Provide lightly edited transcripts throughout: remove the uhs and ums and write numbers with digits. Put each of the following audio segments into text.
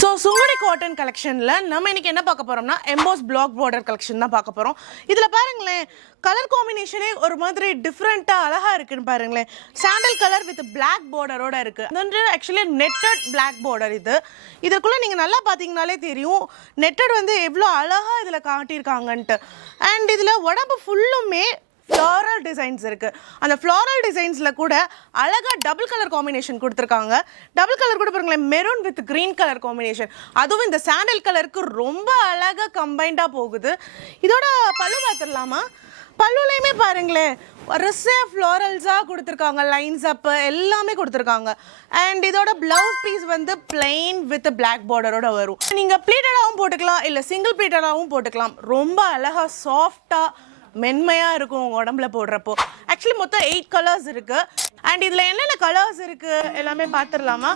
So Sungudi cotton கலெக்ஷனில் நம்ம இன்னைக்கு என்ன பார்க்க போறோம்னா எம்போஸ் பிளாக் பார்டர் கலெக்ஷன் தான் பார்க்க போறோம். இதில் பாருங்களேன், கலர் காம்பினேஷனே ஒரு மாதிரி டிஃப்ரெண்ட்டாக அழகாக இருக்குன்னு பாருங்களேன். சாண்டல் கலர் வித் பிளாக் பார்டரோட இருக்கு. இது வந்து ஆக்சுவலி நெட்டட் பிளாக் பார்டர். இதுக்குள்ளே நீங்கள் நல்லா பார்த்தீங்கனாலே தெரியும் நெட்டட் வந்து எவ்வளோ அழகாக இதில் காட்டியிருக்காங்கன்ட்டு. அண்ட் இதில் உடம்பு ஃபுல்லுமே ஃப்ளாரல் டிசைன்ஸ் இருக்குது. அந்த ஃப்ளாரல் டிசைன்ஸில் கூட அழகாக டபுள் கலர் காம்பினேஷன் கொடுத்துருக்காங்க. டபுள் கலர் கூட பாருங்களேன், maroon with green colour combination. அதுவும் இந்த சாண்டல் கலருக்கு ரொம்ப அழகாக கம்பைண்டாக போகுது. இதோட பல்லு பார்த்துடலாமா? பல்லுலையுமே பாருங்களேன், வரிசையாக ஃப்ளாரல்ஸாக கொடுத்துருக்காங்க, லைன்ஸ் அப்பு எல்லாமே கொடுத்துருக்காங்க. அண்ட் இதோட ப்ளவுஸ் பீஸ் வந்து பிளெயின் வித் பிளாக் பார்டரோட வரும். நீங்கள் ப்ளீட்டடாகவும் போட்டுக்கலாம், இல்லை சிங்கிள் ப்ளீட்டடாகவும் போட்டுக்கலாம். ரொம்ப அழகாக சாஃப்டாக மென்மையாக இருக்கும் உங்கள் உடம்புல போடுறப்போ. ஆக்சுவலி மொத்தம் 8 கலர்ஸ் இருக்குது. அண்ட் இதில் என்னென்ன கலர்ஸ் இருக்குது எல்லாமே பார்த்துடலாமா?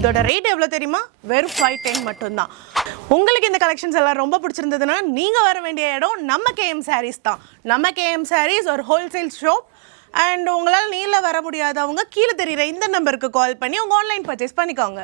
இதோட ரேட் எவ்வளோ தெரியுமா? வெறும் 510 மட்டும்தான். உங்களுக்கு இந்த கலெக்ஷன்ஸ் எல்லாம் ரொம்ப பிடிச்சிருந்ததுன்னா நீங்கள் வர வேண்டிய இடம் நம்ம கேஎம் சாரீஸ் தான். நம்ம கேஎம் சாரீஸ் ஒரு ஹோல்சேல் ஷாப். அண்ட் உங்களால் நேரில் வர முடியாதவங்க கீழே தெரியுற இந்த நம்பருக்கு கால் பண்ணி உங்கள் ஆன்லைன் பர்ச்சேஸ் பண்ணிக்கோங்க.